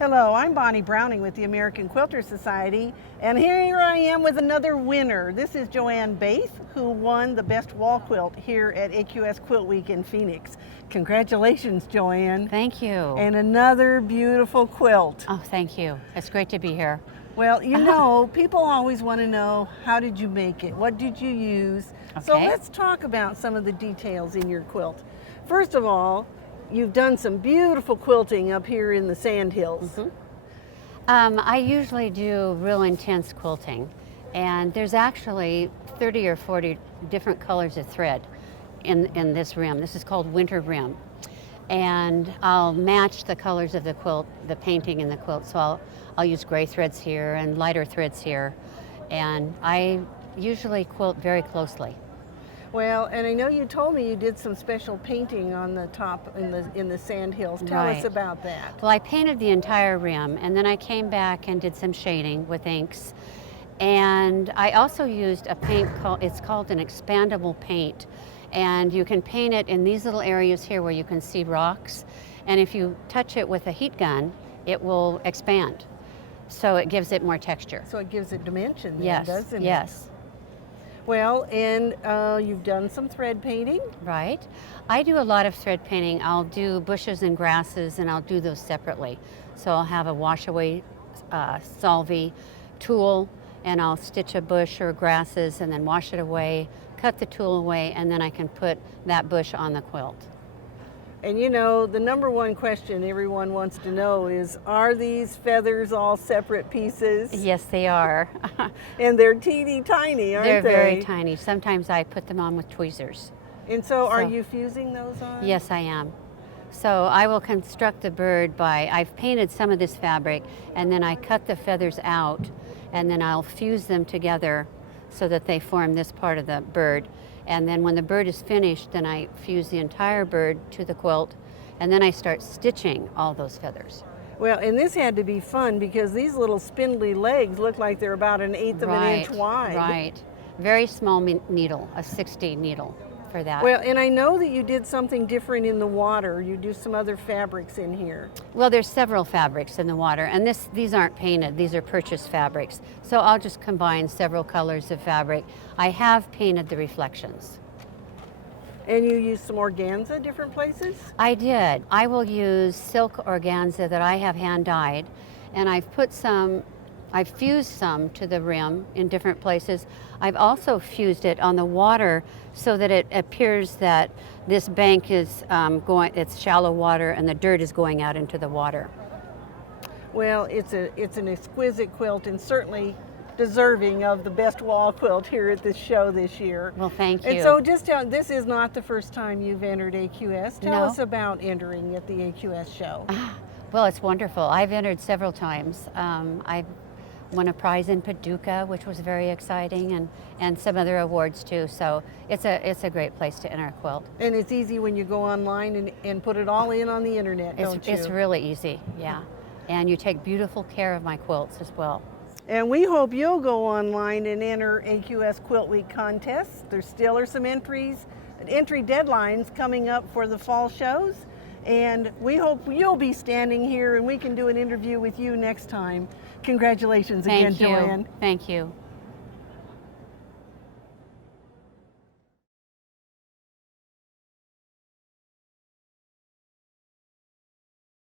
Hello, I'm Bonnie Browning with the American Quilter Society, and here I am with another winner. This is Joanne Baeth, who won the Best Wall Quilt here at AQS QuiltWeek in Phoenix. Congratulations, Joanne. Thank you. And another beautiful quilt. Oh, thank you. It's great to be here. Well, you know, people always want to know, how did you make it? What did you use? Okay. So let's talk about some of the details in your quilt. First of all, you've done some beautiful quilting up here in the Sandhills. I usually do real intense quilting, and there's actually 30 or 40 different colors of thread in this rim. This is called winter rim. And I'll match the colors of the quilt, the painting in the quilt. So I'll use gray threads here and lighter threads here. And I usually quilt very closely. Well, and I know you told me you did some special painting on the top in the Sandhills. Tell us Right. about that. Well, I painted the entire rim, and then I came back and did some shading with inks. And I also used a paint it's called an expandable paint. And you can paint it in these little areas here where you can see rocks. And if you touch it with a heat gun, it will expand. So it gives it more texture. So it gives it dimension, then, Yes, doesn't it? yes. Well, and you've done some thread painting. Right. I do a lot of thread painting. I'll do bushes and grasses, and I'll do those separately. So I'll have a wash away solvay tool, and I'll stitch a bush or grasses and then wash it away, cut the tool away, and then I can put that bush on the quilt. And you know, the number one question everyone wants to know is, are these feathers all separate pieces? Yes, they are. And they're teeny tiny, aren't They're they? very tiny. Sometimes I put them on with tweezers. And so are So- you fusing those on? Yes, I am. So I will construct the bird I've painted some of this fabric, and then I cut the feathers out, and then I'll fuse them together so that they form this part of the bird. And then when the bird is finished, then I fuse the entire bird to the quilt, and then I start stitching all those feathers. Well, and this had to be fun because these little spindly legs look like they're about an eighth of an inch wide. Right. Very small needle, a 60 needle for that. Well, and I know that you did something different in the water. You do some other fabrics in here. Well, there's several fabrics in the water, and these aren't painted, these are purchased fabrics. So I'll just combine several colors of fabric. I have painted the reflections. And you use some organza different places? I did. I will use silk organza that I have hand dyed, and I've fused some to the rim in different places. I've also fused it on the water so that it appears that this bank is it's shallow water and the dirt is going out into the water. Well, it's an exquisite quilt and certainly deserving of the best wall quilt here at this show this year. Well, thank you. And so just this is not the first time you've entered AQS. Tell No. us about entering at the AQS show. Well, it's wonderful. I've entered several times. I've won a prize in Paducah, which was very exciting, and some other awards too. So it's a great place to enter a quilt. And it's easy when you go online and put it all in on the internet, don't you? It's really easy, yeah. And you take beautiful care of my quilts as well. And we hope you'll go online and enter AQS Quilt Week contests. There still are some entry deadlines coming up for the fall shows. And we hope you'll be standing here and we can do an interview with you next time. Congratulations again, Thank you. Joanne. Thank you.